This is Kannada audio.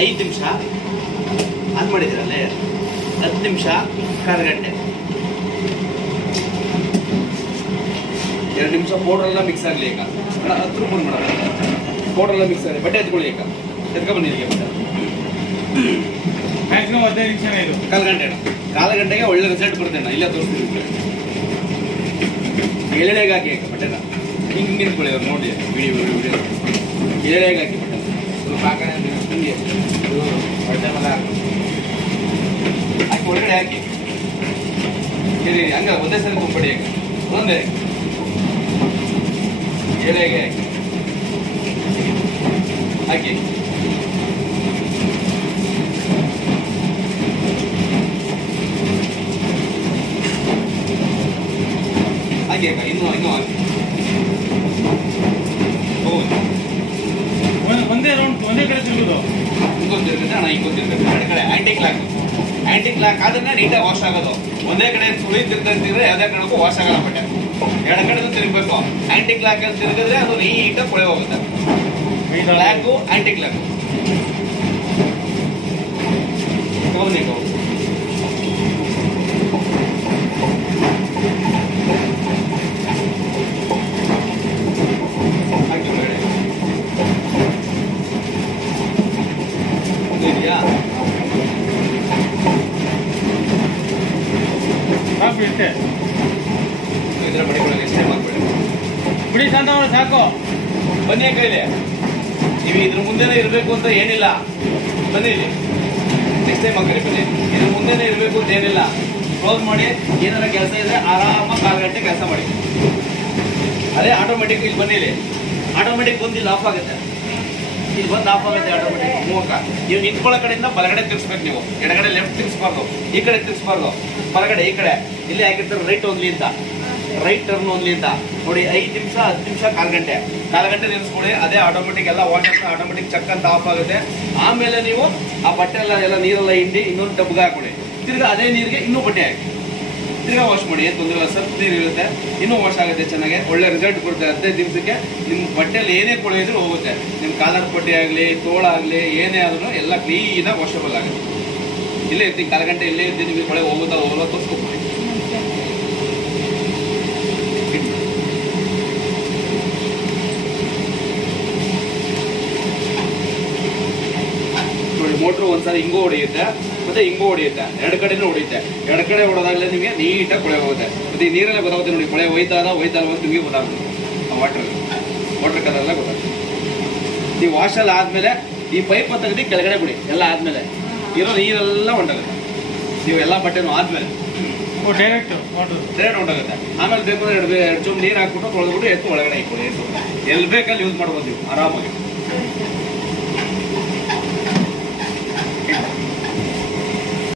5 ನಿಮಿಷ ಆನ್ ಮಾಡಿದ್ರಲ್ಲೇ 10 ನಿಮಿಷ ಕಾಲು ಗಂಟೆ 2 ನಿಮಿಷ ಪೌಡರ್ ಎಲ್ಲ ಮಿಕ್ಸ್ ಆಗಲಿ ಈಗ 10 ರೂಪಾಯಿ ಮಾಡೋಣ ಪೌಡರ್ ಎಲ್ಲ ಮಿಕ್ಸ್ ಆಗಲಿ ಬಟ್ಟೆ ಎತ್ಕೊಳ್ಳಿ ಈಗ ಎತ್ಕೊಂಡ್ಬನ್ನಿ ಈಗ ಬಟ್ಟೆ ಮ್ಯಾಕ್ಸಿಮಮ್ 15 ನಿಮಿಷನೇ ಇದು ಕಾಲು ಗಂಟೆಗೆ ಒಳ್ಳೆ ರಿಸಲ್ಟ್ ಬರ್ತೇನೆ ಇಲ್ಲೇ ತೋರಿಸ್ತೀನಿ ಎಳೆಗೆ ಹಾಕಿ ಬಟ್ಟೆನ ಹಿಂಗೆ ನಿಂತ್ಕೊಳ್ಳಿ ಅವ್ರು ನೋಡಿ ವಿಡಿಯೋ ಎಳೆಗೆ ಹಾಕಿ ಬಟ್ಟೆ ಸ್ವಲ್ಪ ಹಾಕೋಣ ಹಿಂಗೆ ಬಟ್ಟೆ ಮೇಲೆ ಹಾಕಿ ಒಳಗಡೆ ಹಾಕಿ ಹಂಗ ಒಂದೇ ಸರಿ ತುಂಬಿಡಿ ಒಂದೇ ಎಳೆಗೆ ಹಾಕಿ ಹಾಕಿ ಇನ್ನೂ ಹಾಕಿ ಒಂದೇ ರೌಂಡ್ ಒಂದೇ ಕಡೆ ತಿರುಗೋದು ಹಿಂಗೊಂದು ತಿರುಗುತ್ತೆ ಅಣ್ಣ ಹಿಂಗೊಂದು ತಿರುಗುತ್ತೆ ಎರಡು ಕಡೆ ಆಂಟಿ ಕ್ಲಾಕ್ ಆದ್ರೆ ನೀಟಾಗಿ ವಾಶ್ ಆಗೋದು ಒಂದೇ ಕಡೆ ಸುಳಿ ತಿರ್ತಿದ್ರೆ ಯಾವುದೇ ಕಡೆಗೂ ವಾಶ್ ಆಗಲ್ಲ ಬಟ್ಟೆ ಎರಡು ಕಡೆ ತಿರುಗಬೇಕು ಆಂಟಿ ಕ್ಲಾಕ್ ಅಲ್ಲಿ ತಿರುಗಿದ್ರೆ ಅದು ನೀಟಾಗಿ ಕೊಳೆ ಹೋಗುತ್ತೆ ಕ್ಲಾಕು ಆಂಟಿ ಕ್ಲಾಕ್ ಹೋಗಿ ಬಿಡಿ ಶಾಂತ ಮಾಡಿ ಸಾಕು ಬನ್ನಿ ಕೈಲಿ ನೀವು ಇದ್ರ ಮುಂದೆನೇ ಇರಬೇಕು ಅಂತ ಏನಿಲ್ಲ ಬನ್ನಿ ನೆಕ್ಸ್ಟ್ ಟೈಮ್ ಹಾಕಿ ಬನ್ನಿ ಇದ್ರ ಮುಂದೆನೇ ಇರಬೇಕು ಅಂತ ಏನಿಲ್ಲ ಕ್ಲೋಸ್ ಮಾಡಿ ಏನಾರ ಕೆಲಸ ಇದ್ರೆ ಆರಾಮಾಗಿ 4 ಗಂಟೆ ಕೆಲಸ ಮಾಡಿ ಅದೇ ಆಟೋಮೆಟಿಕ್ ಇಲ್ಲಿ ಬನ್ನಿ ಇಲ್ಲಿ ಆಟೋಮೆಟಿಕ್ ಬಂದು ಇಲ್ಲಿ ಆಫ್ ಆಗುತ್ತೆ ಇಲ್ಲಿ ಬಂದು ಆಫ್ ಆಗುತ್ತೆ ಆಟೋಮೆಟಿಕ್ ಮೂವಕ್ಕ ನೀವು ನಿಂತ್ಕೊಳ್ಳೋ ಕಡೆಯಿಂದ ಬಲಗಡೆ ತಿರ್ಸ್ಬೇಕು ನೀವು ಎಡಗಡೆ ಲೆಫ್ಟ್ ತಿರ್ಸ್ಬಾರ್ದು ಈ ಕಡೆ ತಿರ್ಸ್ಬಾರ್ದು ಬಲಗಡೆ ಈ ಕಡೆ ಇಲ್ಲಿ ಹಾಕಿರ್ತಾರೆ ರೈಟ್ ಓನ್ಲಿ ಅಂತ ರೈಟ್ ಟರ್ನ್ ಓನ್ಲಿ ಅಂತ ನೋಡಿ 5 ನಿಮಿಷ 10 ನಿಮಿಷ ಕಾಲು ಗಂಟೆ ನಿಲ್ಸ್ಕೊಳ್ಳಿ ಅದೇ ಆಟೋಮೆಟಿಕ್ ಎಲ್ಲ ವಾಟರ್ ಆಟೋಮೆಟಿಕ್ ಚಕ್ ಅಂತ ಆಫ್ ಆಗುತ್ತೆ ಆಮೇಲೆ ನೀವು ಆ ಬಟ್ಟೆ ಎಲ್ಲ ನೀರೆಲ್ಲ ಹಿಂಡಿ ಇನ್ನೊಂದು ಟಬ್ಗೆ ಹಾಕೊಳ್ಳಿ ತಿರ್ಗಾ ಅದೇ ನೀರಿಗೆ ಇನ್ನೂ ಬಟ್ಟೆ ಹಾಕಿ ತಿರ್ಗಾ ವಾಶ್ ಮಾಡಿ ಏನು ತೊಂದರೆ ಇಲ್ಲ ಸ್ವಲ್ಪ ನೀರು ಇರುತ್ತೆ ಇನ್ನೂ ವಾಶ್ ಆಗುತ್ತೆ ಚೆನ್ನಾಗಿ ಒಳ್ಳೆ ರಿಸಲ್ಟ್ ಕೊಡುತ್ತೆ 15 ದಿವಸಕ್ಕೆ ನಿಮ್ಮ ಬಟ್ಟೆಯಲ್ಲಿ ಏನೇ ಕೊಳೆ ಇದ್ರೂ ಹೋಗುತ್ತೆ ನಿಮ್ಮ ಕಾಲರ್ ಪಟ್ಟಿ ಆಗಲಿ ತೋಳಾಗಲಿ ಏನೇ ಆದ್ರೂ ಎಲ್ಲ ಕ್ಲೀನಾಗಿ ವಾಷಬಲ್ ಆಗುತ್ತೆ ಇಲ್ಲೇ ಇರ್ತೀನಿ ಕಾಲು ಗಂಟೆ ಇಲ್ಲೇ ಇರ್ತೀನಿ ನಿಮಗೆ ಕೊಳೆ ಹೋಗುತ್ತಾ ಹೋಗಲ್ಲ ತೋರಿಸ್ಕೊಬೋದು ಮೋಟ್ರು ಒಂದ್ಸರಿ ಹಿಂಗೂ ಹೊಡೆಯುತ್ತೆ ಮತ್ತೆ ಹಿಂಗೂ ಹೊಡೆಯುತ್ತೆ ಎರಡು ಕಡೆನೂ ಹೊಡೆಯುತ್ತೆ ಎರಡು ಕಡೆ ಹೊಡೆದಾಗಲೇ ನಿಮಗೆ ನೀಟಾಗಿ ಕೊಳೆ ಹೋಗುತ್ತೆ ಮತ್ತೆ ಈ ನೀರೆಲ್ಲ ಗೊತ್ತಾಗುತ್ತೆ ನೋಡಿ ಕೊಳೆ ಹೋಯ್ತಾನ ಅಂತ ನಿಮಗೆ ಗೊತ್ತಾಗುತ್ತೆ ವಾಟರ್ ಕಲರ್ ಎಲ್ಲ ಗೊತ್ತಾಗುತ್ತೆ ನೀವು ವಾಶಲ್ಲಿ ಆದ್ಮೇಲೆ ಈ ಪೈಪ್ ತೆಗೆದು ಕೆಳಗಡೆ ಬಿಡಿ ಎಲ್ಲ ಆದ್ಮೇಲೆ ಇರೋ ನೀರೆಲ್ಲ ಹೊಂಟಾಗುತ್ತೆ ನೀವು ಎಲ್ಲ ಬಟ್ಟೆನೂ ಆದ್ಮೇಲೆ ಡೈರೆಕ್ಟ್ ಹೊಂಟಾಗುತ್ತೆ ಆಮೇಲೆ ಬೇಕು 2 ಚೂರು ನೀರು ಹಾಕ್ಬಿಟ್ಟು ತೊಳೆದ್ಬಿಟ್ಟು ಎತ್ತು ಒಳಗಡೆ ಇಟ್ಕೊಳ್ಳಿ ಎಲ್ಲಿ ಬೇಕಲ್ಲಿ ಯೂಸ್ ಮಾಡ್ಬೋದು ನೀವು ಆರಾಮಾಗಿ